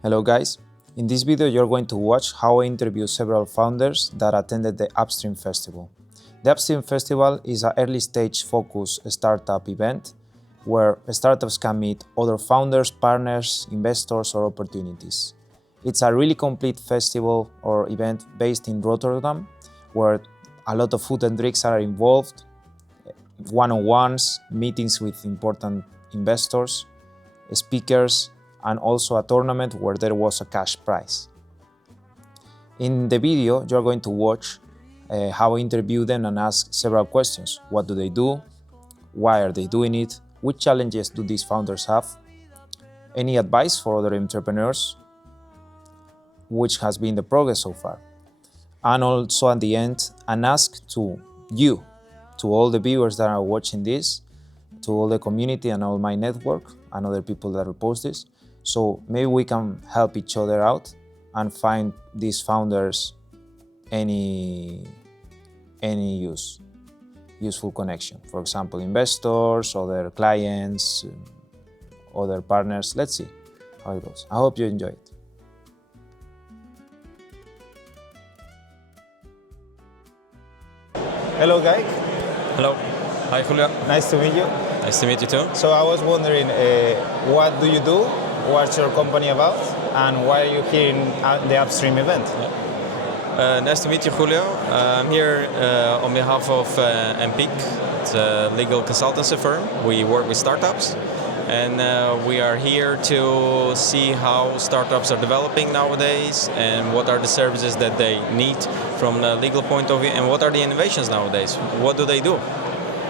Hello guys, in this video you're going to watch how I interview several founders that attended the Upstream Festival. The Upstream Festival is an early stage focused startup event where startups can meet other founders, partners, investors or opportunities. It's a really complete festival or event based in Rotterdam where a lot of food and drinks are involved, one-on-ones, meetings with important investors, speakers, and also a tournament where there was a cash prize. In the video, you're going to watch how I interview them and ask several questions. What do they do? Why are they doing it? Which challenges do these founders have? Any advice for other entrepreneurs? Which has been the progress so far? And also at the end, an ask to you, to all the viewers that are watching this, to all the community and all my network and other people that repost this. So maybe we can help each other out and find these founders any useful connection. For example, investors, other clients, other partners. Let's see how it goes. I hope you enjoy it. Hello, Gayk. Hello. Hi, Julia. Nice to meet you. Nice to meet you too. So I was wondering, what do you do? What's your company about? And why are you here in the Upstream event? Nice to meet you, Julio. I'm here on behalf of EMPIQ. It's a legal consultancy firm. We work with startups. And we are here to see how startups are developing nowadays and what are the services that they need from the legal point of view and what are the innovations nowadays. What do they do?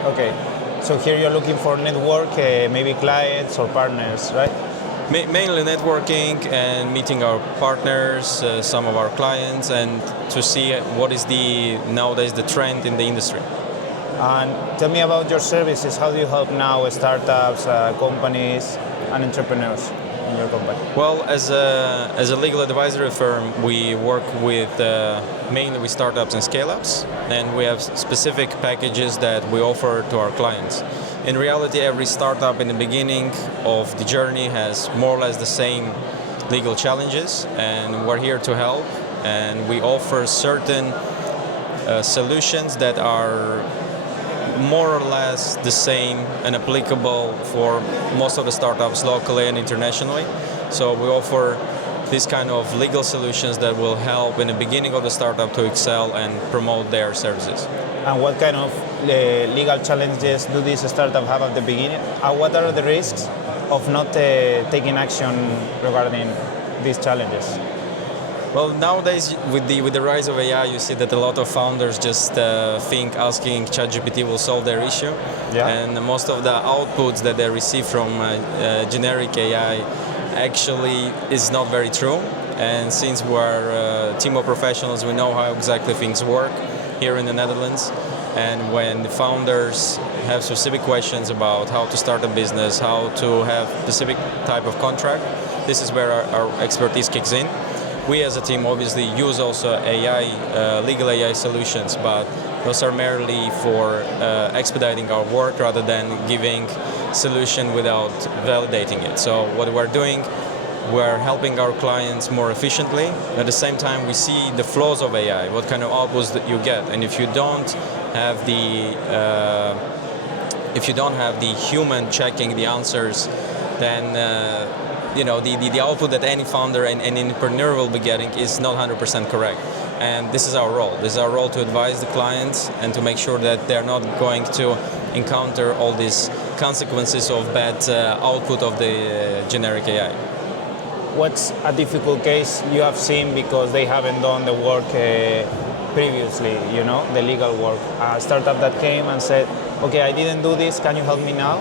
Okay, so here you're looking for network, maybe clients or partners, right? Mainly networking and meeting our partners, some of our clients, and to see what is nowadays the trend in the industry. And tell me about your services. How do you help now startups, companies, and entrepreneurs in your company? Well, as a legal advisory firm, we work with mainly with startups and scale-ups, and we have specific packages that we offer to our clients. In reality, every startup in the beginning of the journey has more or less the same legal challenges, and we're here to help. And we offer certain solutions that are more or less the same and applicable for most of the startups locally and internationally. So we offer this kind of legal solutions that will help in the beginning of the startup to excel and promote their services. And what kind of legal challenges do these startups have at the beginning? And what are the risks of not taking action regarding these challenges? Well, nowadays with the rise of AI, you see that a lot of founders just think asking ChatGPT will solve their issue. Yeah. And most of the outputs that they receive from generic AI actually is not very true. And since we're a team of professionals, we know how exactly things work here in the Netherlands. And when the founders have specific questions about how to start a business, how to have specific type of contract, this is where our expertise kicks in. We as a team obviously use also AI, legal AI solutions, but those are merely for expediting our work rather than giving solution without validating it. So what we're doing, we're helping our clients more efficiently. At the same time, we see the flaws of AI, what kind of outputs that you get, and if you don't have the human checking the answers, then the output that any founder and any entrepreneur will be getting is not 100% correct. And this is our role. This is our role to advise the clients and to make sure that they're not going to encounter all these consequences of bad output of the generic AI. What's a difficult case you have seen because they haven't done the work previously, the legal work? A startup that came and said, okay, I didn't do this, can you help me now?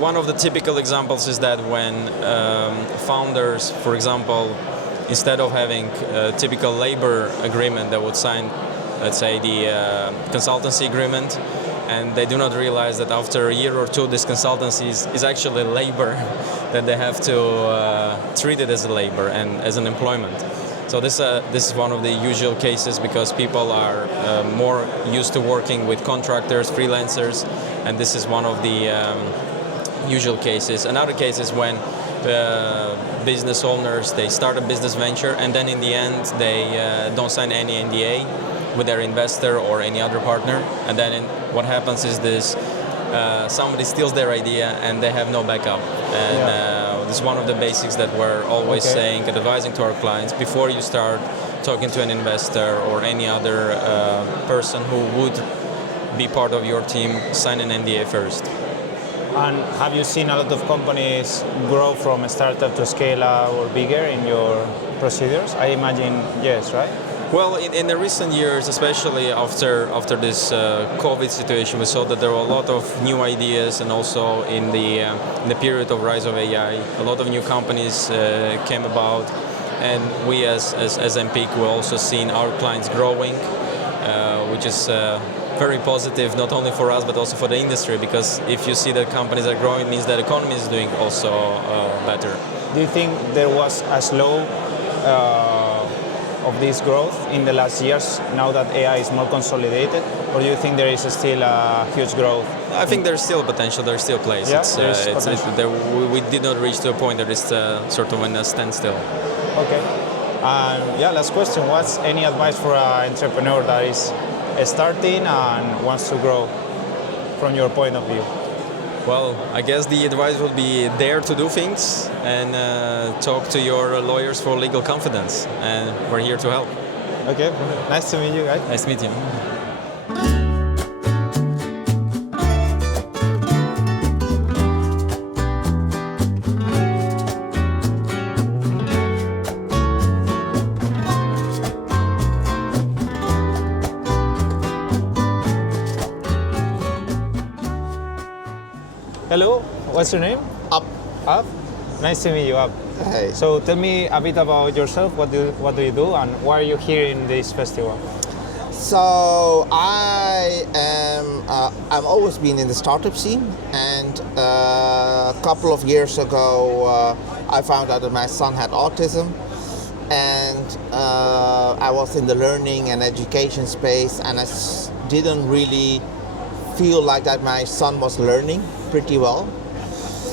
One of the typical examples is that when founders, for example, instead of having a typical labor agreement, they would sign, let's say, the consultancy agreement, and they do not realize that after a year or two, this consultancy is actually labor, that they have to treat it as a labor and as an employment. So this is one of the usual cases because people are more used to working with contractors, freelancers, and this is one of the usual cases. Another case is when business owners, they start a business venture, and then in the end they don't sign any NDA with their investor or any other partner, and then what happens is this, somebody steals their idea and they have no backup. And this is one of the basics that we're always saying and advising to our clients: before you start talking to an investor or any other person who would be part of your team, sign an NDA first. And have you seen a lot of companies grow from a startup to scale up or bigger in your procedures? I imagine yes, right? Well, in the recent years, especially after this COVID situation, we saw that there were a lot of new ideas, and also in the period of rise of AI, a lot of new companies came about, and we as EMPIQ, we're also seeing our clients growing, which is very positive, not only for us but also for the industry, because if you see that companies are growing, it means that the economy is doing also better. Do you think there was a slow of this growth in the last years now that AI is more consolidated, or do you think there is still a huge growth? I think there's still potential, there's still place. Yeah, we did not reach to a point that it's sort of in a standstill. Okay. Last question. What's any advice for an entrepreneur that is starting and wants to grow from your point of view? Well, I guess the advice will be dare to do things and talk to your lawyers for legal confidence, and we're here to help. Okay, nice to meet you guys. Nice to meet you. Hello, what's your name? Up. Up? Nice to meet you, Up. Hey. So tell me a bit about yourself. What do you do, and why are you here in this festival? So I've always been in the startup scene, and a couple of years ago I found out that my son had autism, and I was in the learning and education space, and I didn't really feel like that my son was learning pretty well.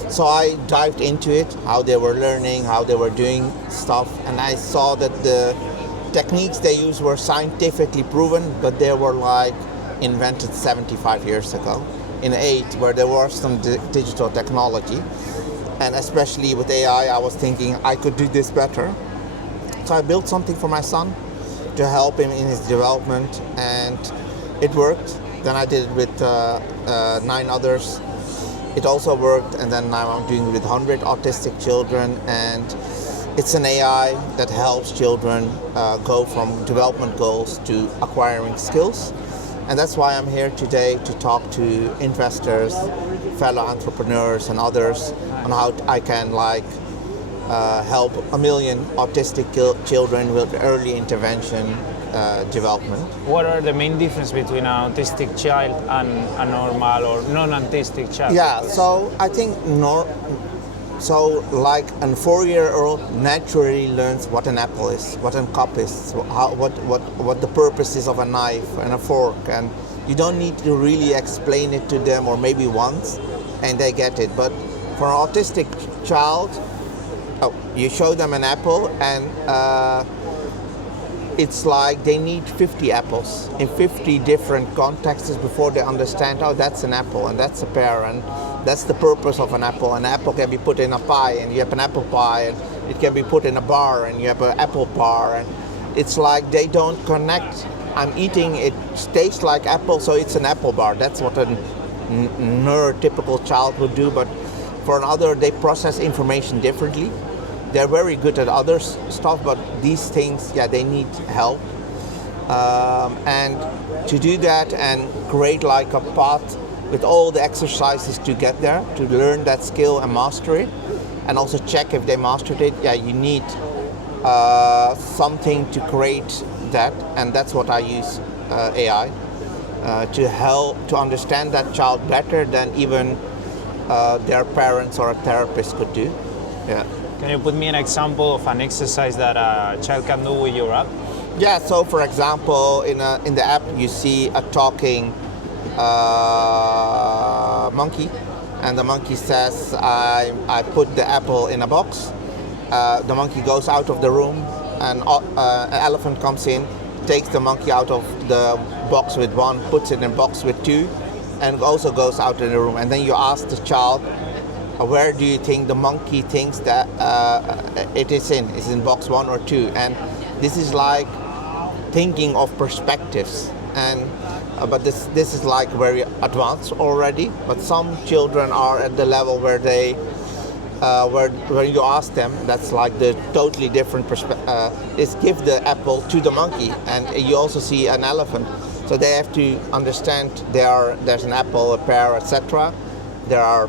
So I dived into it, how they were learning, how they were doing stuff, and I saw that the techniques they used were scientifically proven, but they were like invented 75 years ago in an age where there was some digital technology. And especially with AI, I was thinking I could do this better. So I built something for my son to help him in his development, and it worked. Then I did it with 9 others. It also worked, and then now I'm doing it with 100 autistic children, and it's an AI that helps children go from development goals to acquiring skills. And that's why I'm here today to talk to investors, fellow entrepreneurs and others on how I can help 1 million autistic children with early intervention development. What are the main differences between an autistic child and a normal or non-autistic child? Yeah, so I think like a 4-year-old naturally learns what an apple is, what a cup is, what the purpose is of a knife and a fork, and you don't need to really explain it to them, or maybe once, and they get it. But for an autistic child, you show them an apple, and it's like they need 50 apples in 50 different contexts before they understand, that's an apple and that's a pear, and that's the purpose of an apple. An apple can be put in a pie, and you have an apple pie, and it can be put in a bar, and you have an apple bar, and it's like they don't connect. I'm eating, it tastes like apple, so it's an apple bar. That's what a neurotypical child would do, but for another, they process information differently. They're very good at other stuff, but these things, they need help. And to do that and create like a path with all the exercises to get there, to learn that skill and master it, and also check if they mastered it, you need something to create that, and that's what I use AI to help to understand that child better than even their parents or a therapist could do. Yeah. Can you put me an example of an exercise that a child can do with your app? Yeah, so for example, in the app you see a talking monkey, and the monkey says, I put the apple in a box. The monkey goes out of the room, and an elephant comes in, takes the monkey out of the box with one, puts it in a box with two, and also goes out in the room. And then you ask the child, where do you think the monkey thinks that it is in? Is it in box 1 or 2? And this is like thinking of perspectives. And but this is like very advanced already. But some children are at the level where they, where you ask them, that's like the totally different perspective. Is give the apple to the monkey, and you also see an elephant. So they have to understand there's an apple, a pear, etc. There are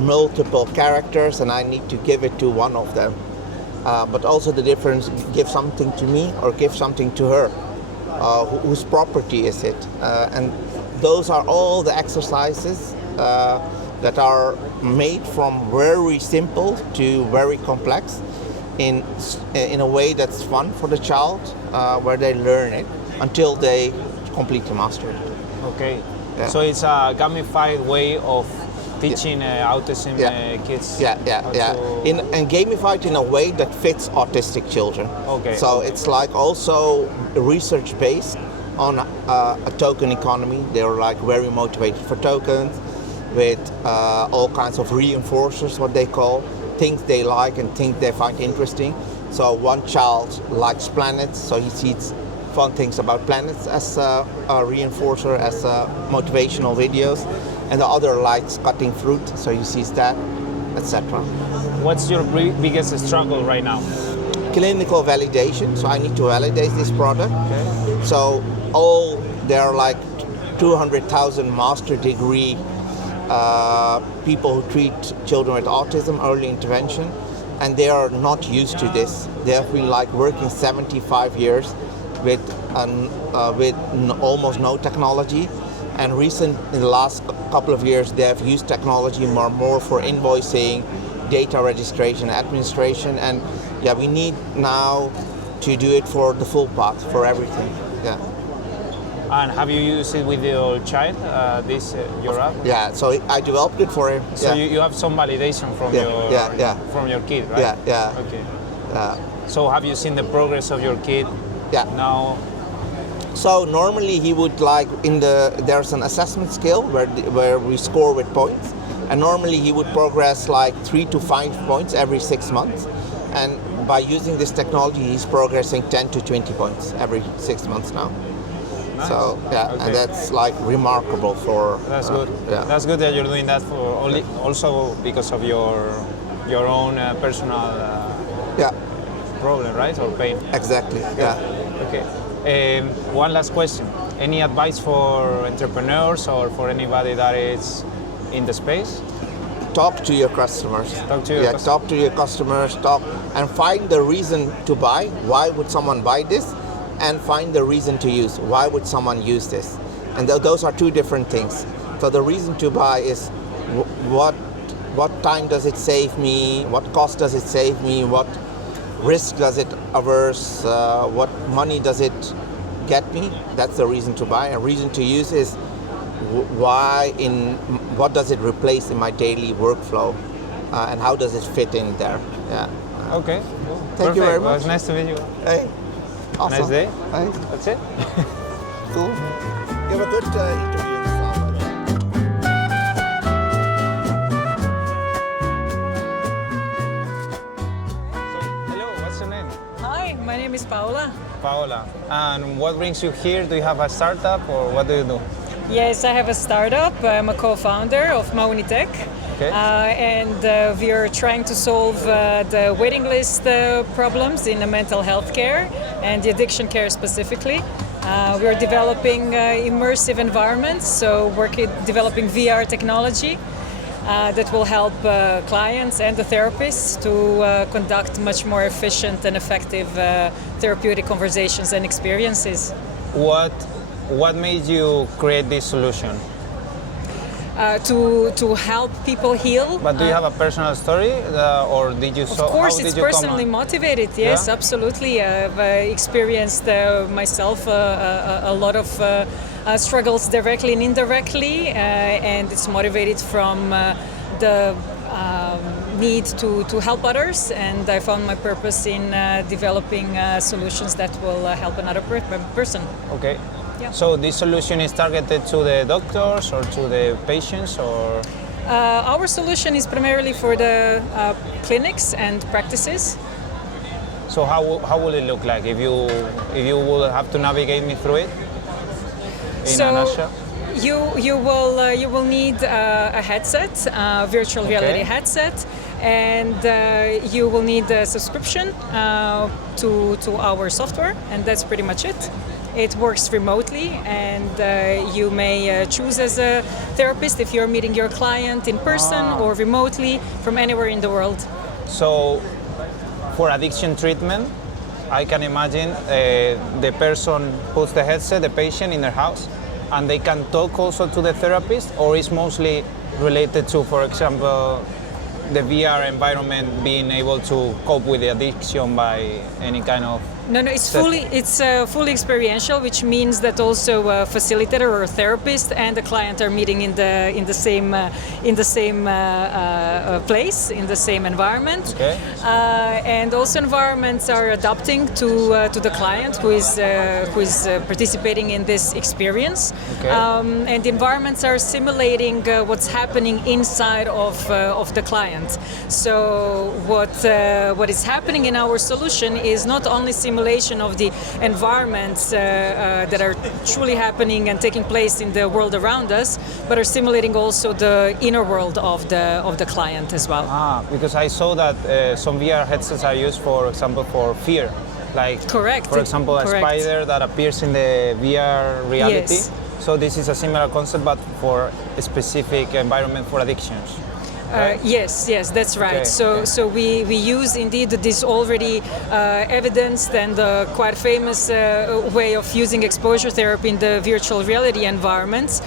multiple characters, and I need to give it to one of them. But also the difference, give something to me or give something to her. Whose property is it? And those are all the exercises that are made from very simple to very complex in a way that's fun for the child, where they learn it until they completely master it. Okay. Yeah. So it's a gamified way of teaching autism kids. Yeah. And gamified in a way that fits autistic children. Okay. So it's like also research based on a token economy. They're like very motivated for tokens, with all kinds of reinforcers, what they call, things they like and things they find interesting. So one child likes planets, so he sees fun things about planets as a reinforcer, as motivational videos. And the other likes cutting fruit, so he sees that, etc. What's your biggest struggle right now? Clinical validation, so I need to validate this product. Okay. So there are like 200,000 master degree people who treat children with autism, early intervention, and they are not used to this. They have been like working 75 years with almost no technology. And in the last couple of years, they have used technology more for invoicing, data registration, administration, and we need now to do it for the full path, for everything. Yeah. And have you used it with your child, your app? Yeah, so I developed it for him. So you have some validation from from your kid, right? Yeah. Okay. So have you seen the progress of your kid? Yeah. Now. So normally he would there's an assessment scale where we score with points, and normally he would progress like 3 to 5 points every 6 months, and by using this technology he's progressing 10 to 20 points every 6 months now. Nice. So okay. And that's like remarkable for. That's good. That's good that you're doing that for also because of your own personal problem, right, or pain. Exactly. Yeah. Okay. One last question. Any advice for entrepreneurs or for anybody that is in the space? Talk to your customers. Talk to your customers. Talk and find the reason to buy. Why would someone buy this? And find the reason to use. Why would someone use this? And those are two different things. So the reason to buy is what time does it save me? What cost does it save me? What risk does it averse? What money does it get me? That's the reason to buy. A reason to use is what does it replace in my daily workflow, and how does it fit in there? Yeah. Okay. Cool. Thank you very much. Well, it's nice to meet you. Hey. Awesome. Nice day. Thanks. That's it. Cool. You have a good interview. My name is Paula. Paula. And what brings you here? Do you have a startup or what do you do? Yes, I have a startup. I'm a co-founder of Miuna. Okay. And we are trying to solve the waiting list problems in the mental health care and the addiction care specifically. We are developing immersive environments, so developing VR technology that will help clients and the therapists to conduct much more efficient and effective therapeutic conversations and experiences. What made you create this solution? To help people heal. But do you have a personal story, or did you? Of course, it's personally motivated. Yes, absolutely. I've experienced myself a lot of struggles directly and indirectly, and it's motivated from the need to help others, and I found my purpose in developing solutions that will help another person. Okay. Yeah. So this solution is targeted to the doctors or to the patients, or? Our solution is primarily for the clinics and practices. So how will it look like if you will have to navigate me through it in a nutshell? You will need a headset, virtual reality headset, and you will need a subscription to our software, and that's pretty much it. It works remotely, and you may choose as a therapist if you're meeting your client in person or remotely from anywhere in the world. So for addiction treatment, I can imagine the person puts the headset, the patient, in their house, and they can talk also to the therapist, or is mostly related to, for example, the VR environment being able to cope with the addiction by any kind of... No, it's fully experiential, which means that also a facilitator or a therapist and the client are meeting in the same place, in the same environment. Okay. And also environments are adapting to the client who is participating in this experience. Okay. And the environments are simulating what's happening inside of the client. So what is happening in our solution is not only simulation of the environments that are truly happening and taking place in the world around us, but are simulating also the inner world of the client as well. Because I saw that some VR headsets are used, for example, for fear. Like, correct. For example, a spider that appears in the VR reality. Yes. So this is a similar concept, but for a specific environment for addictions. Right? Yes, that's right. Okay, So we use indeed this already evidenced and quite famous way of using exposure therapy in the virtual reality environments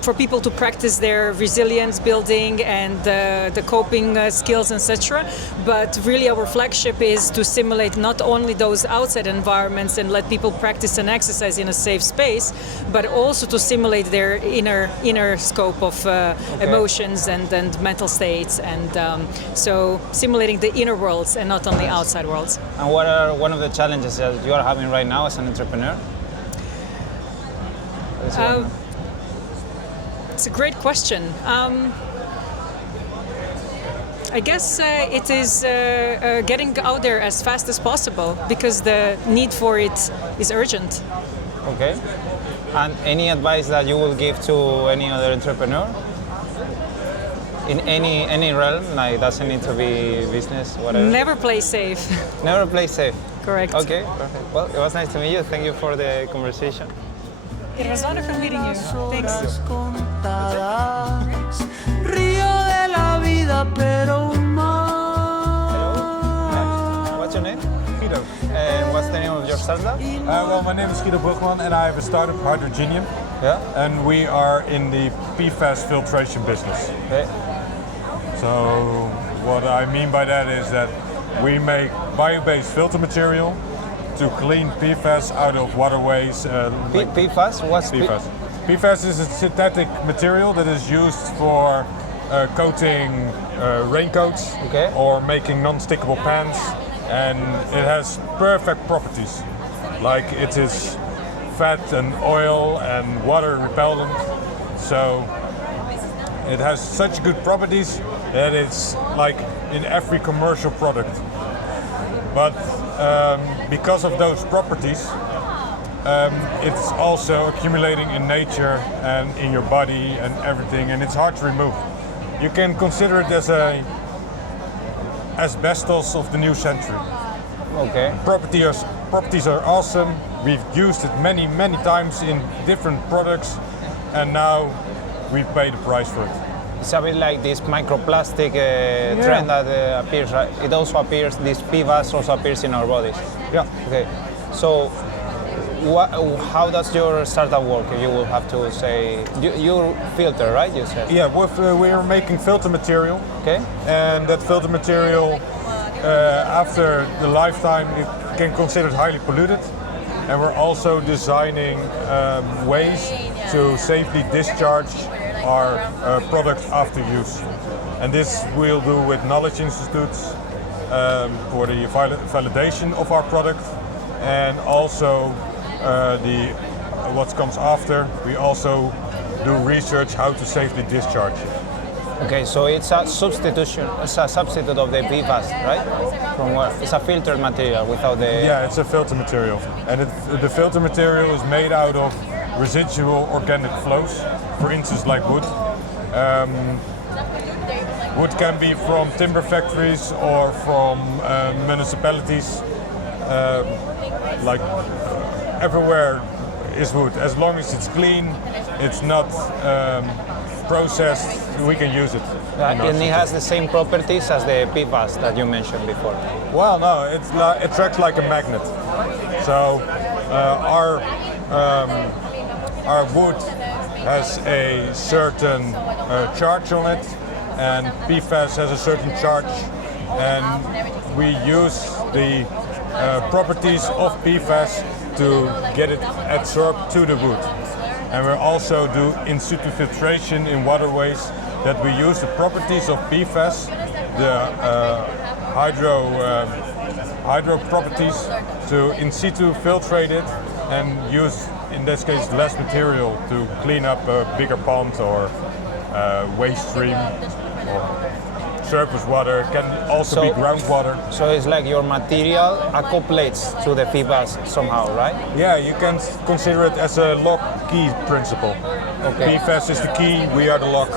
for people to practice their resilience building and the coping skills, etc. But really our flagship is to simulate not only those outside environments and let people practice and exercise in a safe space, but also to simulate their inner scope of emotions and mental states, and so simulating the inner worlds and not only outside worlds. And what are one of the challenges that you are having right now as an entrepreneur? It's a great question. I guess it is getting out there as fast as possible because the need for it is urgent. Okay. And any advice that you will give to any other entrepreneur? In any realm, like doesn't need to be business, whatever. Never play safe. Never play safe. Correct. Okay, perfect. Well, it was nice to meet you. Thank you for the conversation. It was wonderful meeting you. Thanks. Hello. What's your name? Guido. And what's the name of your startup? Well, my name is Guido Brugman and I have a startup, Hydrogenium. Yeah. And we are in the PFAS filtration business. Okay. So what I mean by that is that we make bio-based filter material to clean PFAS out of waterways. PFAS? What's PFAS? PFAS is a synthetic material that is used for coating raincoats or making non-stickable pants, and it has perfect properties. Like it is fat and oil and water repellent, so it has such good properties that it's like in every commercial product. But because of those properties, it's also accumulating in nature and in your body and everything, and it's hard to remove. You can consider it as a asbestos of the new century. Okay. Properties are awesome. We've used it many times in different products, and now we pay the price for it. It's a bit like this microplastic trend that appears, right? It also appears, this PFAS also appears in our bodies. Yeah. Okay. So, how does your startup work? You will have to say, you filter, right? You said. Yeah, we are making filter material. Okay. And that filter material, after the lifetime, it can be considered highly polluted. And we're also designing ways to safely discharge our product after use. And this we'll do with knowledge institutes for the validation of our product, and also what comes after. We also do research how to safely discharge. Okay, so it's a substitute of the PFAS, right? From where? It's a filtered material without the... Yeah, it's a filter material. And the filter material is made out of residual organic flows, for instance like wood. Wood can be from timber factories or from municipalities. Everywhere is wood. As long as it's clean, it's not processed, we can use it. And it has the same properties as the PFAS that you mentioned before. Well, no, it tracks like a magnet. So our wood has a certain charge on it, and PFAS has a certain charge, and we use the properties of PFAS to get it absorbed to the wood. And we also do in situ filtration in waterways, that we use the properties of PFAS, the hydro properties, to in situ filtrate it and use, in this case, less material to clean up a bigger pond or waste stream or surface water. It can also be groundwater. So it's like your material accommodates to the PFAS somehow, right? Yeah, you can consider it as a lock-key principle. Okay. PFAS is the key, we are the lock.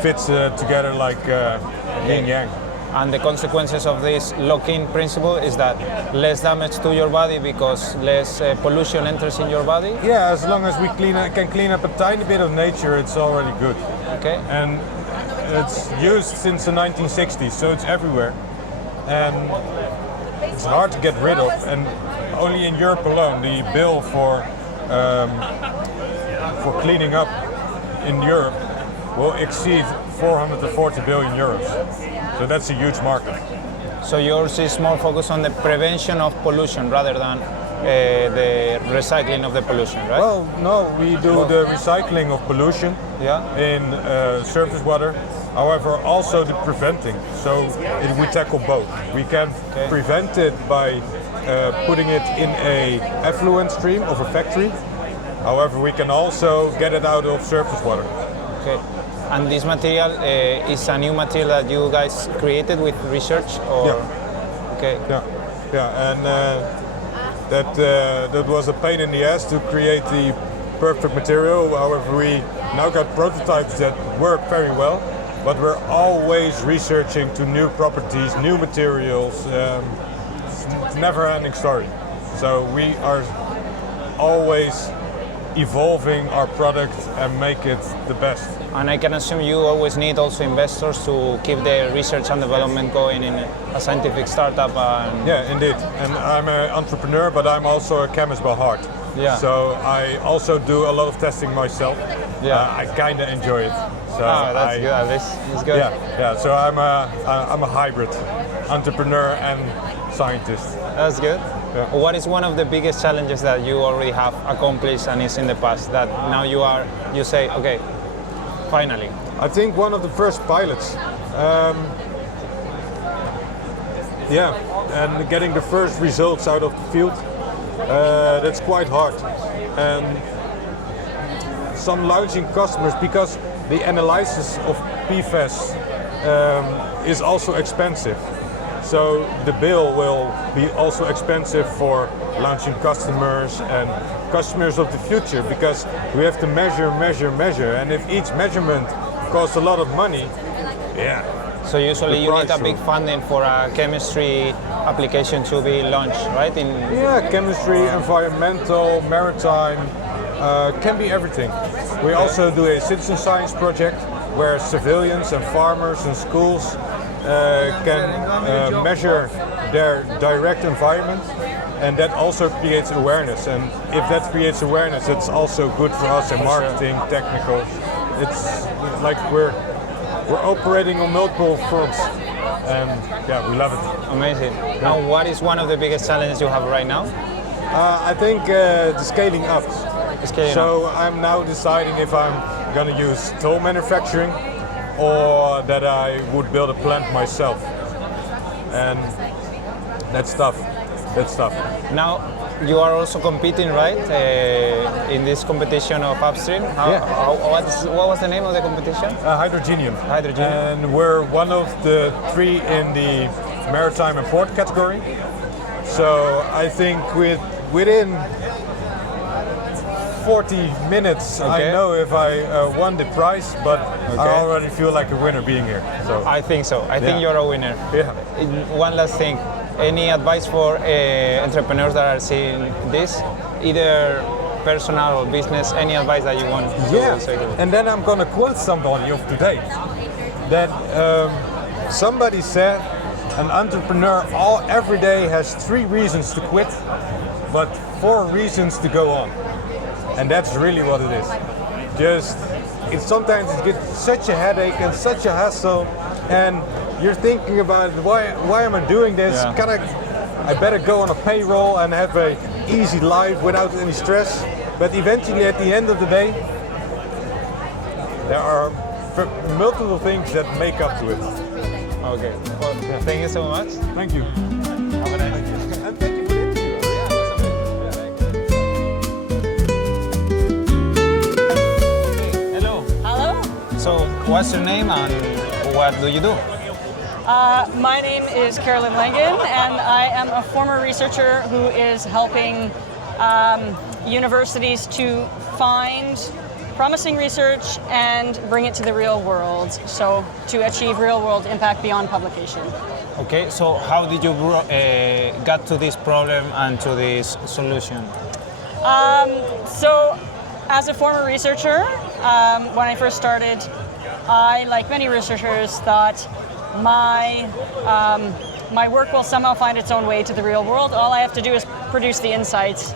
Fits together like yin yang. And the consequences of this lock-in principle is that less damage to your body because less pollution enters in your body? Yeah, as long as we can clean up a tiny bit of nature, it's already good. Okay. And it's used since the 1960s, so it's everywhere. And it's hard to get rid of. And only in Europe alone, the bill for cleaning up in Europe will exceed 440 billion euros. So that's a huge market. So yours is more focused on the prevention of pollution rather than the recycling of the pollution, right? Well, no, we do the recycling of pollution in surface water. However, also the preventing. So we tackle both. We can prevent it by putting it in a effluent stream of a factory. However, we can also get it out of surface water. Okay. And this material is a new material that you guys created with research? Or? Yeah. Okay. Yeah. And that was a pain in the ass to create the perfect material. However, we now got prototypes that work very well, but we're always researching to new properties, new materials. It's a never-ending story. So we are always evolving our product and make it the best. And I can assume you always need also investors to keep the research and development going in a scientific startup. Yeah, indeed. And I'm an entrepreneur, but I'm also a chemist by heart. Yeah. So I also do a lot of testing myself. Yeah. I kind of enjoy it. So that's good. This is good. Yeah. So I'm a hybrid entrepreneur and scientist. That's good. Yeah. What is one of the biggest challenges that you already have accomplished and is in the past that now you say, okay, finally? I think one of the first pilots. And getting the first results out of the field, that's quite hard. And some launching customers, because the analysis of PFAS is also expensive. So the bill will be also expensive for launching customers and customers of the future, because we have to measure, and if each measurement costs a lot of money, So usually you need a big funding for a chemistry application to be launched, right? Chemistry, environmental, maritime, can be everything. We also do a citizen science project where civilians and farmers and schools can measure their direct environment, and that also creates awareness. And if that creates awareness, it's also good for us in marketing, technical. It's like we're operating on multiple fronts, and we love it. Amazing. Now, what is one of the biggest challenges you have right now? I think the scaling up. I'm now deciding if I'm gonna use toll manufacturing or that I would build a plant myself. And that's tough. That's tough. Now, you are also competing, right? In this competition of Upstream. What was the name of the competition? Hydrogenium. Hydrogenium. And we're one of the 3 in the maritime and port category. So I think within 40 minutes, I know if I won the prize, but I already feel like a winner being here. So I think so. I think you're a winner. Yeah. One last thing. Any advice for entrepreneurs that are seeing this, either personal or business? Any advice that you want to say to them? And then I'm going to quote somebody of today. That somebody said, an entrepreneur every day has 3 reasons to quit, but 4 reasons to go on. And that's really what it is. Sometimes it gets such a headache and such a hassle, and you're thinking about why am I doing this? I better go on a payroll and have an easy life without any stress. But eventually, at the end of the day, there are multiple things that make up to it. Okay. Well, thank you so much. Thank you. Have a nice day. And thank you for the interview. Hello. Hello. So, what's your name and what do you do? My name is Corlyn, and I am a former researcher who is helping universities to find promising research and bring it to the real world, so to achieve real-world impact beyond publication. Okay, so how did you get to this problem and to this solution? So, as a former researcher, when I first started, I, like many researchers, thought my work will somehow find its own way to the real world. All I have to do is produce the insights.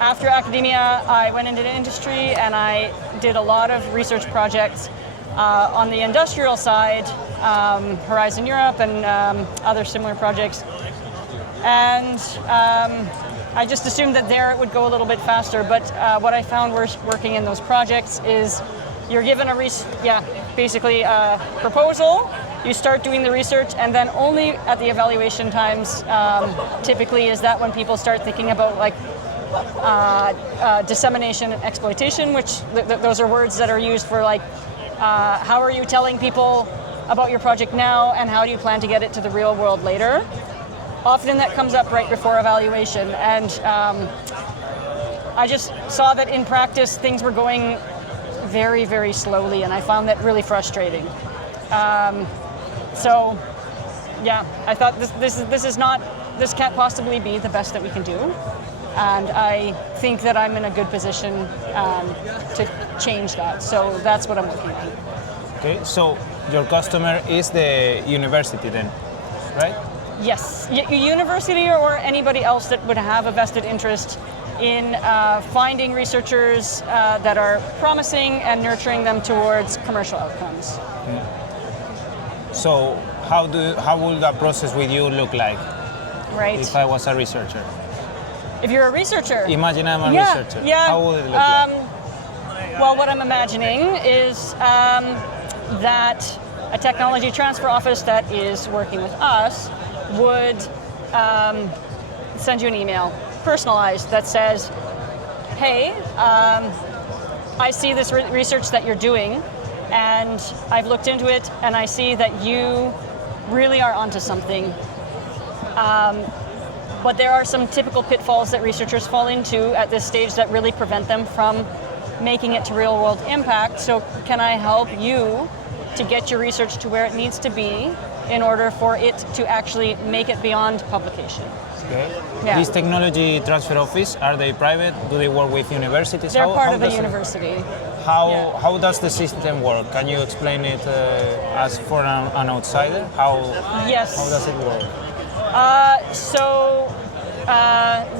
After academia, I went into the industry and I did a lot of research projects on the industrial side, Horizon Europe and other similar projects. And I just assumed that there it would go a little bit faster, but what I found working in those projects is you're given basically a proposal, you start doing the research, and then only at the evaluation times, typically is that when people start thinking about dissemination and exploitation, which those are words that are used for how are you telling people about your project now and how do you plan to get it to the real world later. Often that comes up right before evaluation, and I just saw that in practice things were going very, very slowly, and I found that really frustrating. So, I thought this can't possibly be the best that we can do, and I think that I'm in a good position to change that. So that's what I'm working on. Okay, so your customer is the university then, right? Yes, university or anybody else that would have a vested interest in finding researchers that are promising and nurturing them towards commercial outcomes. So how will that process with you look like? Right. If I was a researcher. If you're a researcher. Imagine I'm a researcher. Yeah. How would it look like? Well, what I'm imagining is that a technology transfer office that is working with us would send you an email, personalized, that says, hey, I see this research that you're doing, and I've looked into it, and I see that you really are onto something. But there are some typical pitfalls that researchers fall into at this stage that really prevent them from making it to real-world impact. So can I help you to get your research to where it needs to be in order for it to actually make it beyond publication? Okay. Yeah. This technology transfer office, are they private? Do they work with universities? They're part of the university. How does the system work? Can you explain it as for an outsider? Yes. How does it work?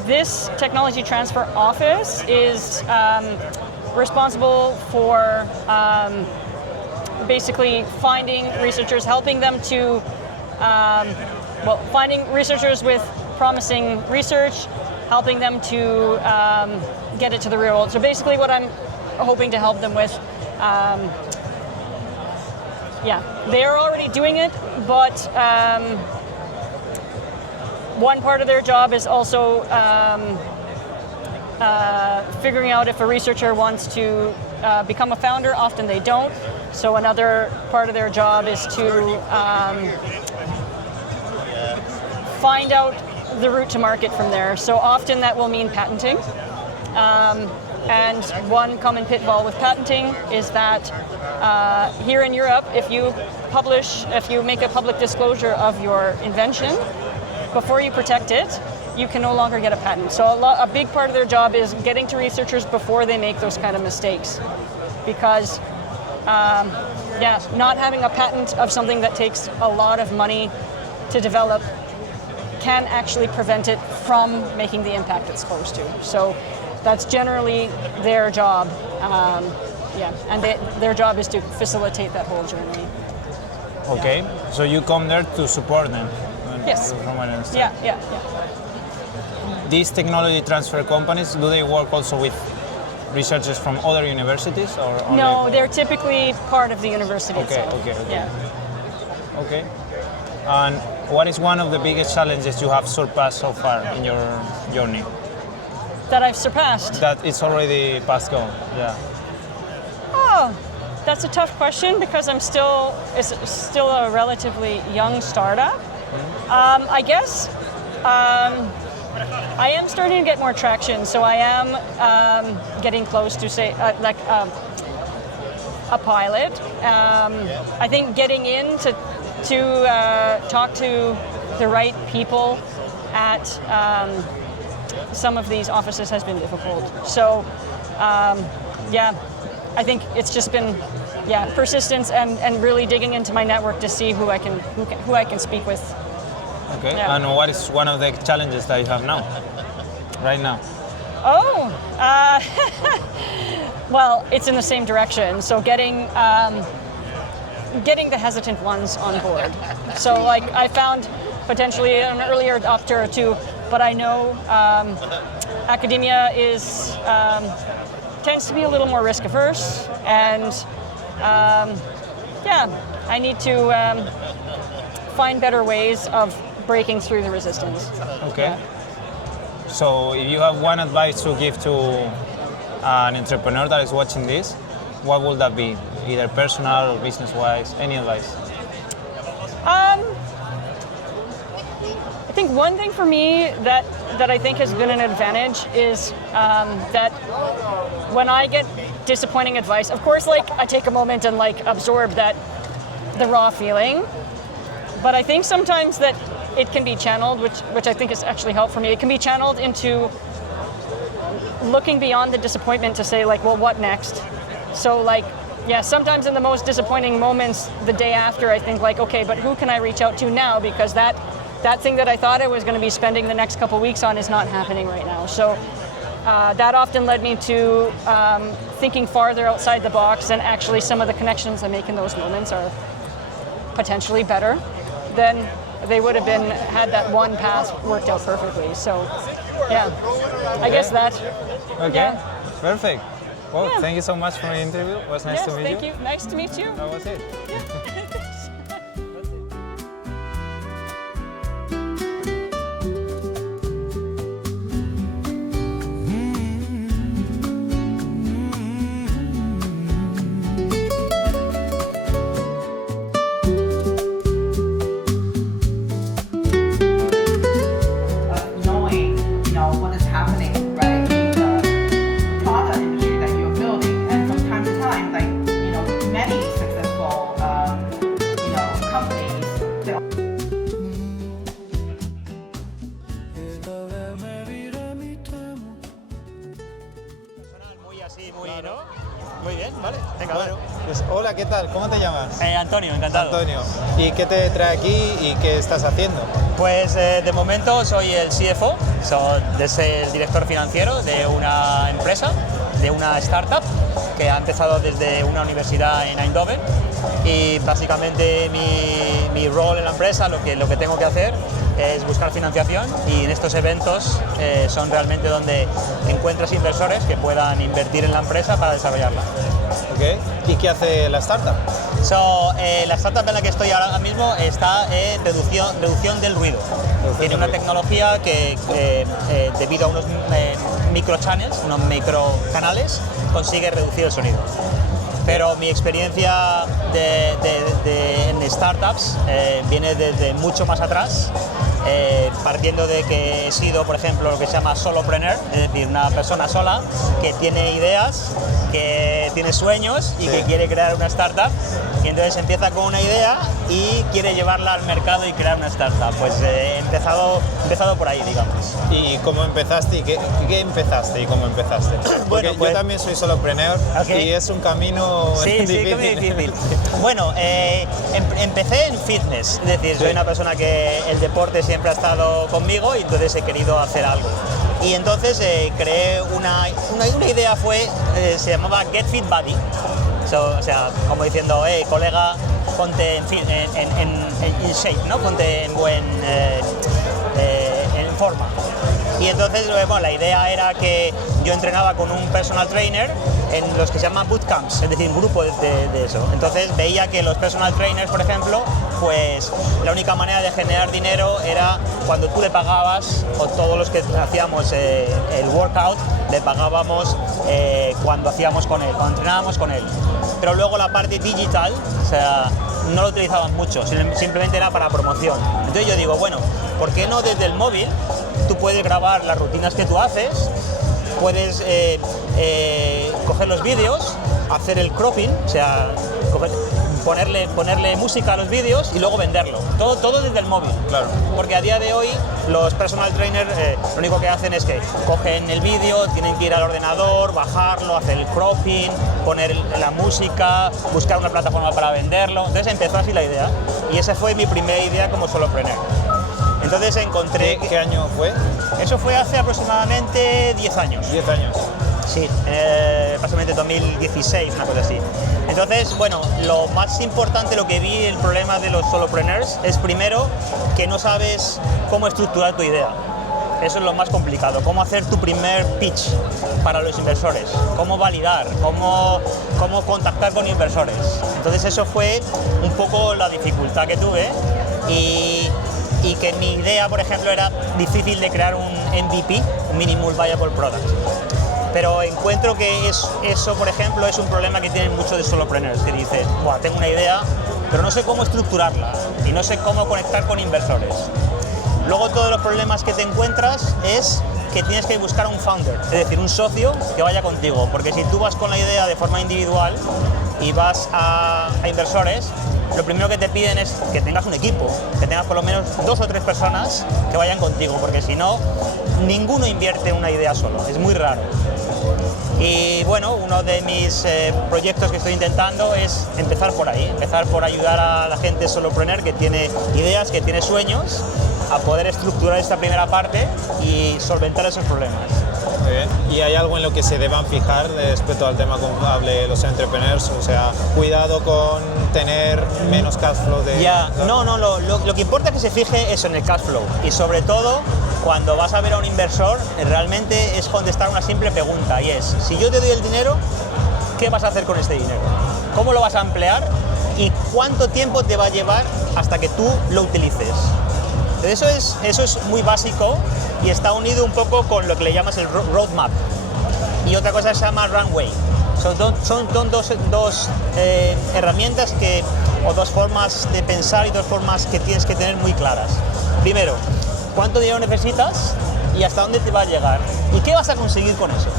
This technology transfer office is responsible for basically finding researchers, helping them to, finding researchers with promising research, helping them to get it to the real world. So basically what I'm hoping to help them with. They are already doing it, but one part of their job is also figuring out if a researcher wants to become a founder. Often they don't. So another part of their job is to find out the route to market from there. So often that will mean patenting. And one common pitfall with patenting is that here in Europe, if you make a public disclosure of your invention, before you protect it, you can no longer get a patent. So a big part of their job is getting to researchers before they make those kind of mistakes. Because not having a patent of something that takes a lot of money to develop can actually prevent it from making the impact it's supposed to. So that's generally their job. And their job is to facilitate that whole journey. Okay, so you come there to support them. Yes. From what I understand. Yeah. These technology transfer companies, do they work also with researchers from other universities, or only? No, they're typically part of the university itself. Okay. Yeah. Okay. And what is one of the biggest challenges you have surpassed so far in your journey? That I've surpassed? That it's already past go, yeah. Oh, that's a tough question because it's still a relatively young startup. I guess I am starting to get more traction, so I am getting close to say a pilot. I think getting in to talk to the right people at some of these offices has been difficult. So I think it's just been persistence and really digging into my network to see who I can speak with. Okay. Yeah. And what is one of the challenges that you have now, right now? Oh, well, it's in the same direction. So getting the hesitant ones on board. So like I found potentially an earlier adopter or two, but I know academia tends to be a little more risk averse, and I need to find better ways of breaking through the resistance. Okay. Yeah. So if you have one advice to give to an entrepreneur that is watching this, what would that be? Either personal or business-wise, any advice? I think one thing for me that I think has been an advantage is that when I get disappointing advice, of course, like I take a moment and like absorb the raw feeling, but I think sometimes that it can be channeled, which I think has actually helped for me. It can be channeled into looking beyond the disappointment to say like, well, what next? So like, sometimes in the most disappointing moments, the day after, I think like, okay, but who can I reach out to now? Because that thing that I thought I was going to be spending the next couple weeks on is not happening right now. So that often led me to thinking farther outside the box, and actually some of the connections I make in those moments are potentially better than they would have been had that one path worked out perfectly. So I guess that. Okay, perfect. Well, thank you so much for the interview. It was nice to meet you. Yes, thank you. Nice to meet you. That was it. Knowing, what is happening, right, in the product industry that you're building, and from time to time, like, many successful, companies, they Muy así, muy, ¿no? Muy bien, vale. Venga, Bueno, pues hola, ¿qué tal? ¿Cómo te llamas? Antonio, encantado. Antonio. ¿Y qué te trae aquí y qué estás haciendo? Pues de momento soy el CFO, soy el director financiero de una empresa, de una startup que ha empezado desde una universidad en Eindhoven, y básicamente mi rol en la empresa, lo que tengo que hacer es buscar financiación, y en estos eventos son realmente donde encuentras inversores que puedan invertir en la empresa para desarrollarla. Okay. ¿Y qué hace la startup? La startup en la que estoy ahora mismo está en reducción del ruido. Tiene una tecnología que, debido a unos microchannels, unos microcanales, consigue reducir el sonido. Pero mi experiencia en startups viene desde mucho más atrás, partiendo de que he sido, por ejemplo, lo que se llama solopreneur, es decir, una persona sola que tiene ideas, que tiene sueños y que quiere crear una startup, y entonces empieza con una idea y quiere llevarla al mercado y crear una startup. Pues he empezado por ahí, digamos. ¿Y cómo empezaste? ¿Y qué empezaste y cómo empezaste? Porque Bueno, pues, yo también soy solopreneur, okay. y es un camino difícil. Sí, que muy difícil. Bueno, empecé en fitness, es decir, soy una persona que el deporte siempre ha estado conmigo, y entonces he querido hacer algo. Y entonces creé una idea, se llamaba Get Fit B.V. O sea, como diciendo, colega, ponte en shape, ¿no? Ponte en forma. Y entonces, bueno, la idea era que yo entrenaba con un personal trainer en los que se llaman bootcamps, es decir, un grupo de eso. Entonces veía que los personal trainers, por ejemplo, pues la única manera de generar dinero era cuando tú le pagabas, o todos los que hacíamos el workout, le pagábamos cuando hacíamos con él, cuando entrenábamos con él. Pero luego la parte digital, o sea, no lo utilizaban mucho, simplemente era para promoción. Entonces yo digo, bueno, ¿por qué no desde el móvil tú puedes grabar las rutinas que tú haces, puedes coger los vídeos, hacer el cropping, o sea, ponerle música a los vídeos y luego venderlo, todo desde el móvil? Claro. Porque a día de hoy los personal trainers lo único que hacen es que cogen el vídeo, tienen que ir al ordenador, bajarlo, hacer el cropping, poner la música, buscar una plataforma para venderlo. Entonces empezó así la idea, y esa fue mi primera idea como solopreneur. Entonces encontré... ¿Qué año fue? Eso fue hace aproximadamente 10 años. 10 años. Sí, aproximadamente 2016, una cosa así. Entonces, bueno, lo más importante, lo que vi, el problema de los solopreneurs, es primero que no sabes cómo estructurar tu idea. Eso es lo más complicado, cómo hacer tu primer pitch para los inversores, cómo validar, cómo contactar con inversores. Entonces eso fue un poco la dificultad que tuve, y que mi idea, por ejemplo, era difícil de crear un MVP, un Minimal Viable Product. Pero encuentro que eso, por ejemplo, es un problema que tienen muchos de solopreneurs, que dicen, "Buah, tengo una idea, pero no sé cómo estructurarla y no sé cómo conectar con inversores". Luego todos los problemas que te encuentras es que tienes que buscar un founder, es decir, un socio que vaya contigo, porque si tú vas con la idea de forma individual y vas a inversores, lo primero que te piden es que tengas un equipo, que tengas por lo menos 2 o 3 personas que vayan contigo, porque si no, ninguno invierte en una idea solo, es muy raro. Y bueno, uno de mis proyectos que estoy intentando es empezar por ahí, empezar por ayudar a la gente solopreneur que tiene ideas, que tiene sueños, a poder estructurar esta primera parte y solventar esos problemas. Muy bien. ¿Y hay algo en lo que se deban fijar respecto al tema contable los entrepreneurs? O sea, cuidado con tener menos cash flow de... Ya, no, lo que importa es que se fije eso en el cash flow, y sobre todo cuando vas a ver a un inversor realmente es contestar una simple pregunta, y es, si yo te doy el dinero, ¿qué vas a hacer con este dinero? ¿Cómo lo vas a emplear? ¿Y cuánto tiempo te va a llevar hasta que tú lo utilices? Eso es muy básico y está unido un poco con lo que le llamas el roadmap. Y otra cosa se llama runway. Son dos herramientas o dos formas de pensar y dos formas que tienes que tener muy claras. Primero, ¿cuánto dinero necesitas y hasta dónde te va a llegar? ¿Y qué vas a conseguir con eso?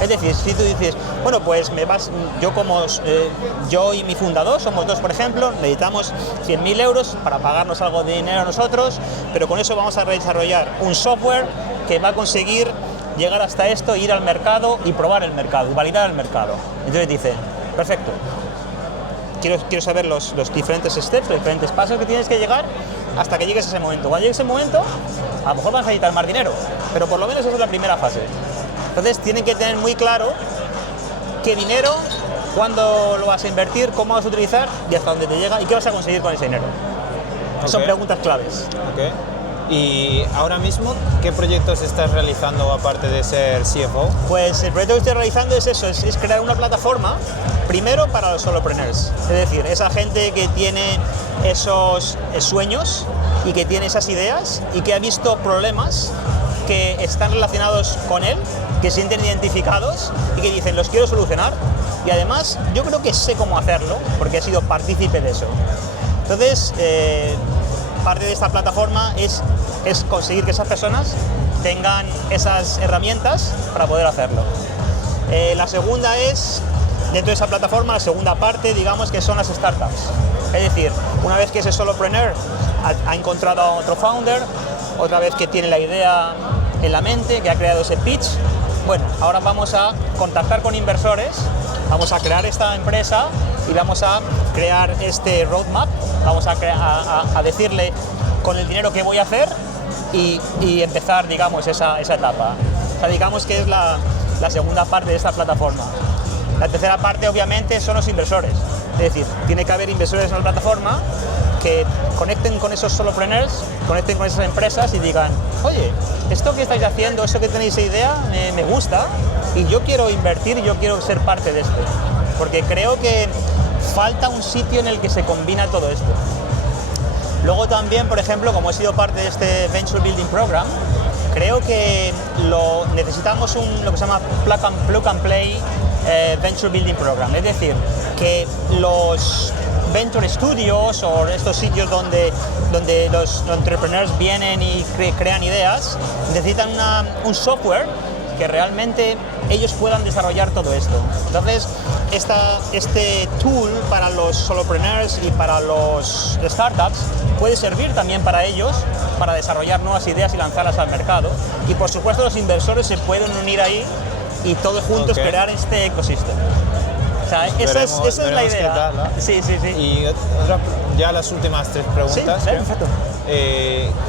Es decir, si tú dices, bueno, pues yo y mi fundador, somos 2, por ejemplo, necesitamos 100.000 euros para pagarnos algo de dinero a nosotros, pero con eso vamos a desarrollar un software que va a conseguir llegar hasta esto, ir al mercado y probar el mercado y validar el mercado. Entonces dice, perfecto, quiero saber los diferentes steps, los diferentes pasos que tienes que llegar hasta que llegues a ese momento. Cuando llegue ese momento, a lo mejor vas a necesitar más dinero, pero por lo menos esa es la primera fase. Entonces tienen que tener muy claro qué dinero, cuándo lo vas a invertir, cómo vas a utilizar y hasta dónde te llega y qué vas a conseguir con ese dinero. Okay. Son preguntas claves. Okay. Y ahora mismo, ¿qué proyectos estás realizando aparte de ser CFO? Pues el proyecto que estoy realizando es eso, es crear una plataforma, primero para los solopreneurs, es decir, esa gente que tiene esos sueños y que tiene esas ideas y que ha visto problemas que están relacionados con él, que se sienten identificados y que dicen, los quiero solucionar. Y además, yo creo que sé cómo hacerlo, porque he sido partícipe de eso. Entonces, parte de esta plataforma es conseguir que esas personas tengan esas herramientas para poder hacerlo. La segunda es, dentro de esa plataforma, la segunda parte, digamos, que son las startups. Es decir, una vez que ese solopreneur ha encontrado a otro founder, otra vez que tiene la idea en la mente, que ha creado ese pitch, bueno, ahora vamos a contactar con inversores, vamos a crear esta empresa y vamos a crear este roadmap, vamos a decirle con el dinero qué voy a hacer y empezar, digamos, esa etapa. O sea, digamos que es la segunda parte de esta plataforma. La tercera parte, obviamente, son los inversores. Es decir, tiene que haber inversores en la plataforma que conecten con esos solopreneurs, conecten con esas empresas y digan, oye, esto que estáis haciendo, esto que tenéis idea, me gusta y yo quiero invertir y yo quiero ser parte de esto. Porque creo que falta un sitio en el que se combina todo esto. Luego también, por ejemplo, como he sido parte de este Venture Building Program, creo que necesitamos lo que se llama Plug and Play Venture Building Program. Es decir, que los Venture Studios o estos sitios donde los entrepreneurs vienen y crean ideas, necesitan un software que realmente ellos puedan desarrollar todo esto. Entonces, este tool para los solopreneurs y para los startups puede servir también para ellos, para desarrollar nuevas ideas y lanzarlas al mercado. Y por supuesto los inversores se pueden unir ahí y todos juntos crear este ecosistema. O sea, esa es la idea. Qué tal, ¿no? Sí. Y ya las últimas tres preguntas. Sí, perfecto.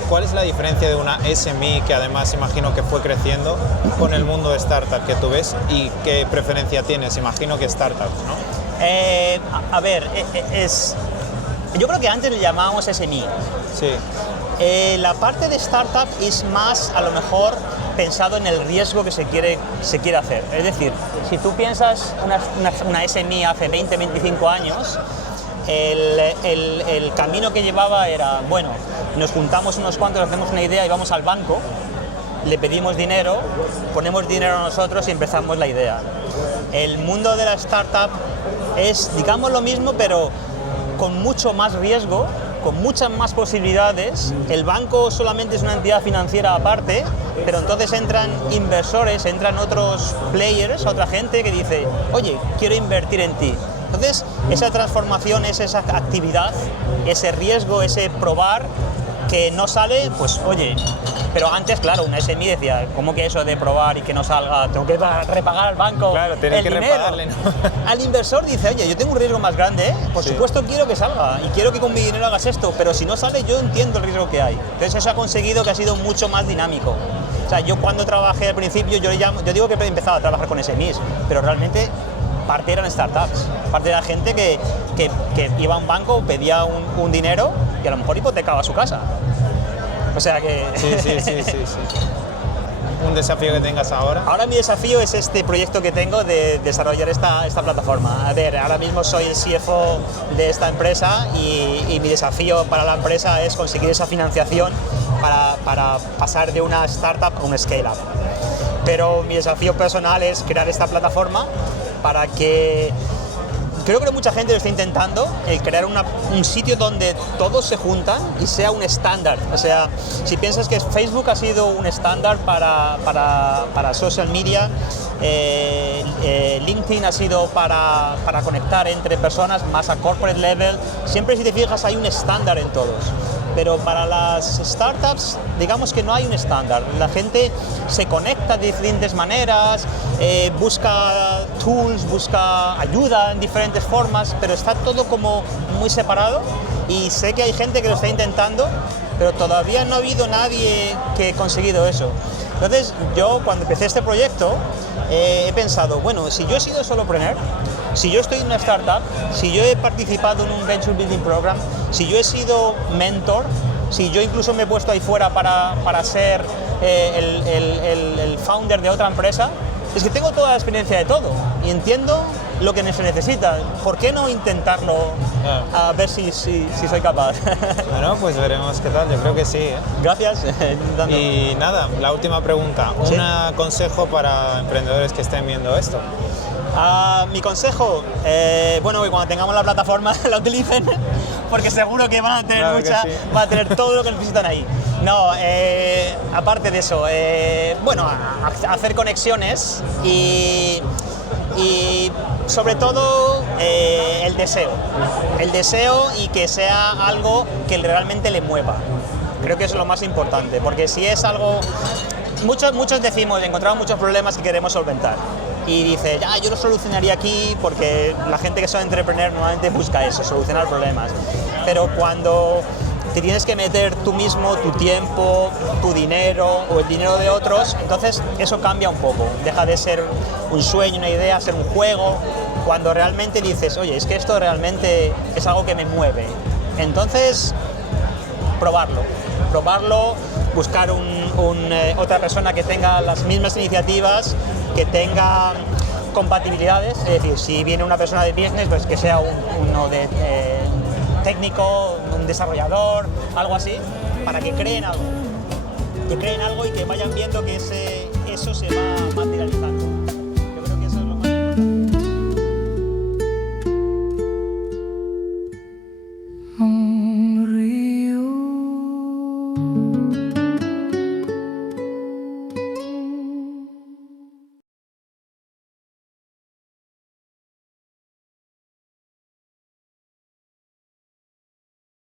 ¿Cuál es la diferencia de una SME, que además imagino que fue creciendo, con el mundo de startup que tú ves y qué preferencia tienes? Imagino que startups, ¿no? A ver, yo creo que antes le llamábamos SME. Sí. La parte de startup es más, a lo mejor, pensado en el riesgo que se quiere hacer. Es decir, si tú piensas una SME hace 20, 25 años, el camino que llevaba era, bueno, nos juntamos unos cuantos, hacemos una idea y vamos al banco, le pedimos dinero, ponemos dinero a nosotros y empezamos la idea. El mundo de la startup es, digamos, lo mismo, pero con mucho más riesgo, con muchas más posibilidades. El banco solamente es una entidad financiera aparte, pero entonces entran inversores, entran otros players, otra gente que dice, oye, quiero invertir en ti. Entonces, esa transformación es esa actividad, ese riesgo, ese probar que no sale, pues oye, pero antes, claro, una SME decía, ¿cómo que eso de probar y que no salga? Tengo que repagar al banco claro, tienes que dinero. repagarle, ¿no? Al inversor dice, oye, yo tengo un riesgo más grande, por supuesto quiero que salga y quiero que con mi dinero hagas esto, pero si no sale yo entiendo el riesgo que hay. Entonces eso ha conseguido que ha sido mucho más dinámico. O sea, yo cuando trabajé al principio, yo digo que he empezado a trabajar con SMEs, pero realmente parte eran startups, parte era gente que iba a un banco, pedía un dinero y a lo mejor hipotecaba su casa. O sea que... Sí. ¿Un desafío que tengas ahora? Ahora mi desafío es este proyecto que tengo de desarrollar esta plataforma. A ver, ahora mismo soy el CFO de esta empresa y mi desafío para la empresa es conseguir esa financiación para pasar de una startup a un scale-up. Pero mi desafío personal es crear esta plataforma para que... Creo que mucha gente lo está intentando, crear un sitio donde todos se juntan y sea un estándar. O sea, si piensas que Facebook ha sido un estándar para social media, LinkedIn ha sido para conectar entre personas más a corporate level, siempre si te fijas hay un estándar en todos. Pero para las startups, digamos que no hay un estándar. La gente se conecta de diferentes maneras, busca tools, busca ayuda en diferentes formas, pero está todo como muy separado y sé que hay gente que lo está intentando, pero todavía no ha habido nadie que ha conseguido eso. Entonces, yo cuando empecé este proyecto he pensado, bueno, si yo he sido solopreneur, Si yo estoy en una startup, si yo he participado en un Venture Building Program, si yo he sido mentor, si yo incluso me he puesto ahí fuera para ser el founder de otra empresa, es que tengo toda la experiencia de todo y entiendo lo que se necesita. ¿Por qué no intentarlo a ver si soy capaz? Bueno, pues veremos qué tal, yo creo que sí, ¿eh? Gracias. Y nada, la última pregunta, ¿Sí? un consejo para emprendedores que estén viendo esto. Mi consejo, bueno, que cuando tengamos la plataforma la utilicen, porque seguro que van a tener Claro que sí. van a tener todo lo que necesitan ahí. No, aparte de eso, bueno, hacer conexiones y sobre todo el deseo y que sea algo que realmente le mueva. Creo que eso es lo más importante, porque si es algo, muchos decimos, encontramos muchos problemas que queremos solventar. Y dice, ya, yo lo solucionaría aquí, porque la gente que son entrepreneur normalmente busca eso, solucionar problemas. Pero cuando te tienes que meter tú mismo, tu tiempo, tu dinero o el dinero de otros, entonces eso cambia un poco. Deja de ser un sueño, una idea, ser un juego, cuando realmente dices, oye, es que esto realmente es algo que me mueve. Entonces, probarlo, buscar otra persona que tenga las mismas iniciativas, que tenga compatibilidades, es decir, si viene una persona de business, pues que sea uno de técnico, un desarrollador, algo así, para que creen algo y que vayan viendo que eso se va materializando.